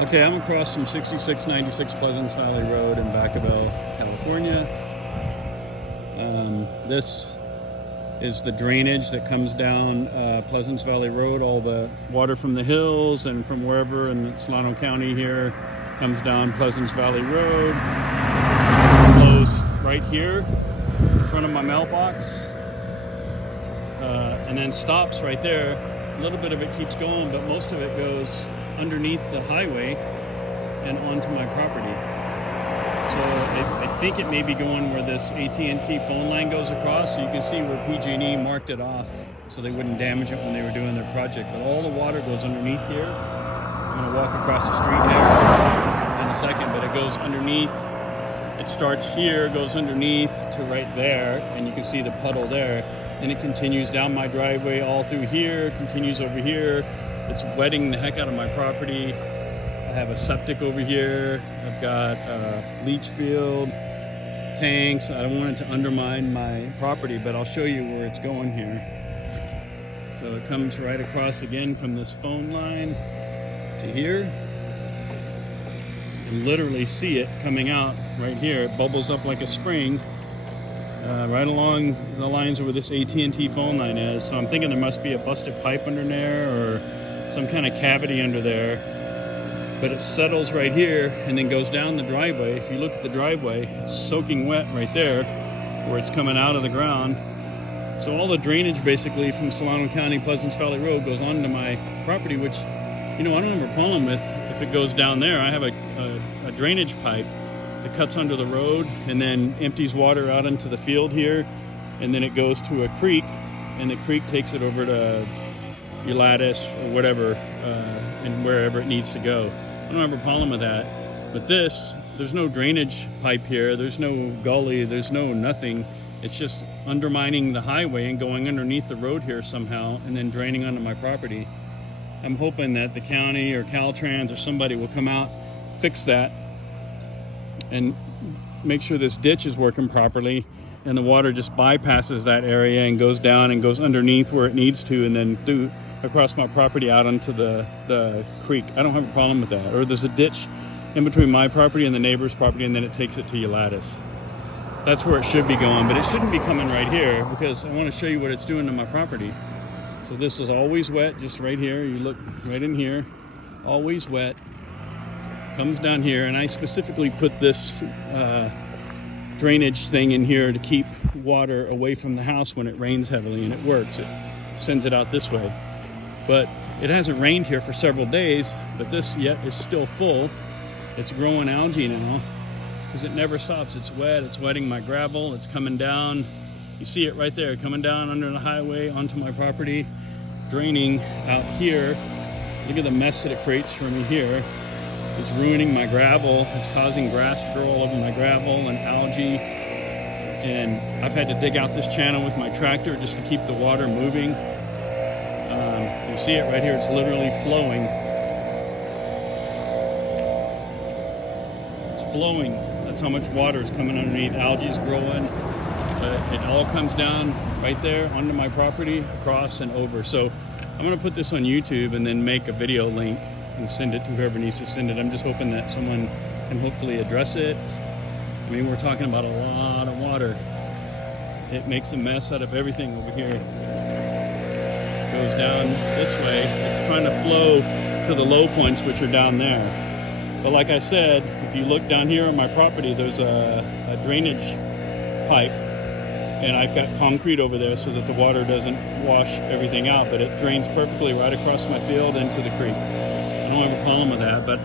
Okay, I'm across from 6696 Pleasance Valley Road in Vacaville, California. This is the drainage that comes down Pleasance Valley Road. All the water from the hills and from wherever in Solano County here comes down Pleasance Valley Road, flows right here in front of my mailbox, and then stops right there. A little bit of it keeps going, but most of it goes underneath the highway and onto my property. So I think it may be going where this AT&T phone line goes across. So you can see where PG&E marked it off so they wouldn't damage it when they were doing their project. But all the water goes underneath here. I'm going to walk across the street here in a second, but it goes underneath. It starts here, goes underneath to right there, and you can see the puddle there. Then it continues down my driveway all through here, continues over here. It's wetting the heck out of my property. I have a septic over here. I've got a leach field, tanks. I don't want it to undermine my property, but I'll show you where it's going here. So it comes right across again from this phone line to here. You can literally see it coming out right here. It bubbles up like a spring. Right along the lines where this AT&T phone line is. So I'm thinking there must be a busted pipe under there or some kind of cavity under there. But it settles right here and then goes down the driveway. If you look at the driveway, it's soaking wet right there where it's coming out of the ground. So all the drainage basically from Solano County, Pleasance Valley Road goes onto my property, which, you know, I don't have a problem with if it goes down there. I have a drainage pipe that cuts under the road and then empties water out into the field here, and then it goes to a creek, and the creek takes it over to your lattice or whatever, and wherever it needs to go. I don't have a problem with that. But this, there's no drainage pipe here, there's no gully, there's no nothing. It's just undermining the highway and going underneath the road here somehow and then draining onto my property. I'm hoping that the county or Caltrans or somebody will come out, fix that, and make sure this ditch is working properly and the water just bypasses that area and goes down and goes underneath where it needs to, and then through across my property out onto the creek. I don't have a problem with that. Or there's a ditch in between my property and the neighbor's property, and then it takes it to your lattice. That's where it should be going, but it shouldn't be coming right here because I want to show you what it's doing to my property. So this is always wet, just right here. You look right in here, always wet. Comes down here, and I specifically put this drainage thing in here to keep water away from the house when it rains heavily, and it works. It sends it out this way. But it hasn't rained here for several days, but this yet is still full. It's growing algae now because it never stops. It's wet, it's wetting my gravel, it's coming down. You see it right there, coming down under the highway onto my property, draining out here. Look at the mess that it creates for me here. It's ruining my gravel. It's causing grass to grow all over my gravel and algae. And I've had to dig out this channel with my tractor just to keep the water moving. You see it right here. It's literally flowing. It's flowing. That's how much water is coming underneath. Algae is growing. It all comes down right there onto my property, across and over. So I'm going to put this on YouTube and then make a video link and send it to whoever needs to send it. I'm just hoping that someone can hopefully address it. I mean, we're talking about a lot of water. It makes a mess out of everything over here. It goes down this way. It's trying to flow to the low points, which are down there. But like I said, if you look down here on my property, there's a drainage pipe, and I've got concrete over there so that the water doesn't wash everything out, but it drains perfectly right across my field into the creek. I don't have a problem with that, but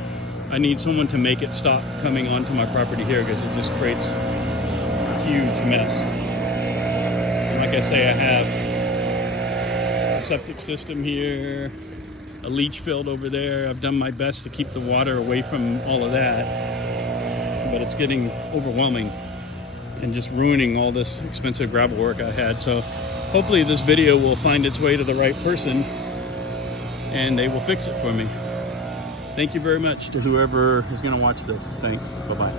I need someone to make it stop coming onto my property here because it just creates a huge mess. And like I say, I have a septic system here, a leach field over there. I've done my best to keep the water away from all of that, but it's getting overwhelming and just ruining all this expensive gravel work I had. So hopefully this video will find its way to the right person and they will fix it for me. Thank you very much to whoever is going to watch this. Thanks. Bye-bye.